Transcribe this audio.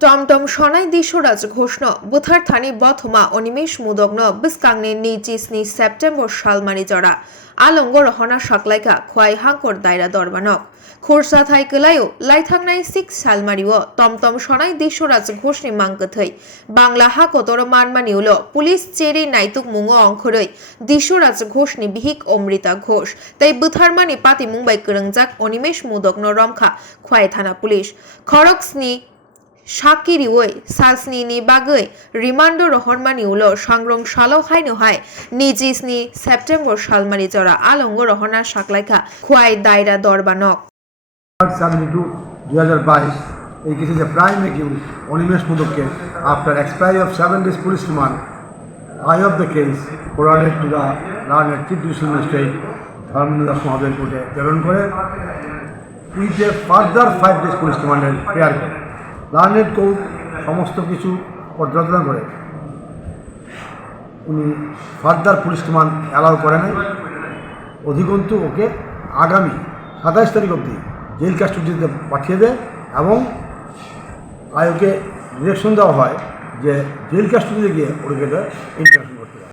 টমটম সনাই দিশরাজ ঘোষণ বুথার Thani বথমা Animesh মুদগ্ন বিস্কাংনি নিজিসনি September সালমানি জরা আলঙ্গ রহনা সাকলাইকা খোয়াই হাঙ্কর দায়রা দরবানক খুরসা থাইকলাইও লাইথাংনাই সিক্স সালমারিও টমটম সনাই দিশরাজ ঘোষনি মাংকথৈ বাংলা হাকতর মানমানিউল পুলিশ চেরি নাইতুক মুঙ্গ অংখরৈ দিশরাজ ঘোষনি বিহিক অমৃতা ঘোষ তাই বুথারমানি পাতি মুম্বাই kwrwngjak অনিমেষ মুদগ্ন রমখা খোয়াই থানা পুলিশ খরকসনি সাকিরিওই সালসনি বাগৈ রিমান্ড রহনমানি উলো সংরং সালো হাইনো হাই নিজিসনি সেপ্টেম্বর সালমারি জরা আলঙ্গ রহনা সাকলাইকা খোয়াই দায়রা দরবানক 2022 এই কেসে যে প্রাইম একিউজ অনিমেষ মুদককে after expiry of 7 days police remand I of the case forwarded to the Learned Chief Judicial Magistrate Dharmendra Mahajan কোর্টে প্রেরণ করে with a further 5 days police রিমান্ডের প্রেয়ার করে লার্নেড কোর্ট সমস্ত কিছু পর্যালোচনা করে উনি ফার্দার পুলিশ রিমান্ড অ্যালাউ করে নাই অধিকন্তু ওকে আগামী 27 তারিখ অবধি জেল কাস্টডিতে পাঠিয়ে দেয় এবং ওকে ডিরেকশন দেওয়া হয় যে জেল কাস্টডিতে গিয়ে ওকে ইন্টারভিউ করতে